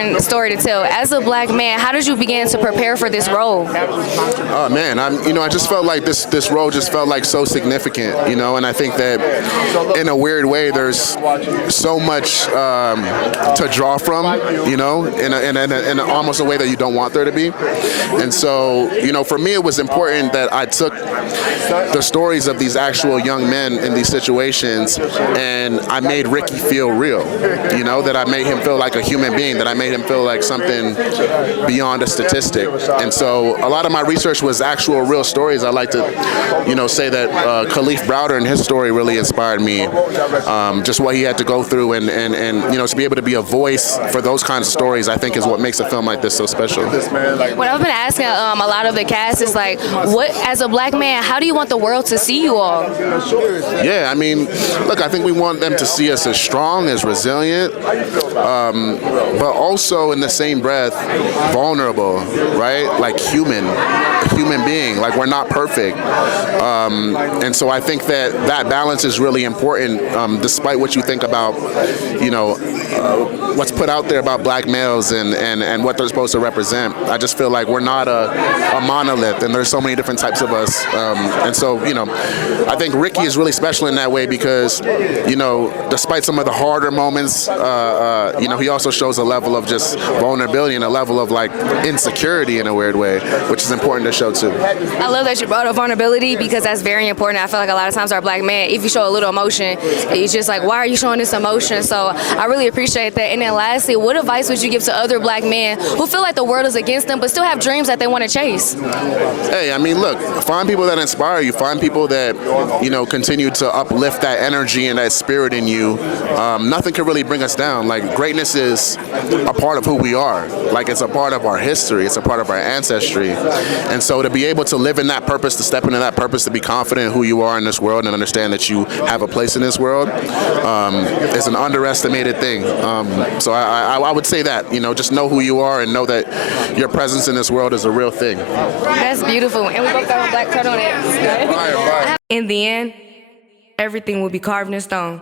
important story to tell. As a black man, how did you begin to prepare for this role? Oh man, I just felt like this role just felt like so significant, and I think that in a weird way there's so much to draw from, in almost a way that you don't want there to be. And so, for me it was important that I took the stories of these actual young men in these situations and I made Ricky feel real, that I made him feel like a human being, that I made him feel like something beyond a statistic. And so a lot of my research was actual real stories. I like to, say that Khalif Browder and his story really inspired me. Just what he had to go through and to be able to be a voice for those kinds of stories, I think is what makes a film like this so special. What I've been asking a lot of the cast is like, what, as a black man, how do you want the world to see you all? Yeah, look, I think we want them to see us as strong, as resilient, but also in the same breath, vulnerable, right? Like a human being, like we're not perfect. And so I think that balance is really important, despite what you think about, what's put out there about black males and what they're supposed to represent. I just feel like we're not a monolith, and there's so many different types of us. And so, I think Ricky is really special in that way because, despite some of the harder moments, he also shows a level of just vulnerability and a level of like insecurity in a weird way, which is important to show too. I love that you brought up vulnerability because that's very important. I feel like a lot of times our black man, if you show a little emotion, it's just like, why are you showing this emotion? So I really appreciate that. And then lastly, what advice would you give to other black men who feel like the world is against them but still have dreams that they want to chase? Hey, look, find people that inspire you. Find people that, continue to uplift that energy and that spirit in you. Nothing can really bring us down. Like, greatness is a part of who we are. Like, it's a part of our history. It's a part of our ancestry. And so to be able to live in that purpose, to step into that purpose, to be confident in who you are in this world and understand that you have a place in this world is an underestimated thing. So I would say that, just know who you are and know that your presence in this world is a real thing. That's beautiful. And we both got on black turtlenecks. Bye. In the end, everything will be carved in stone.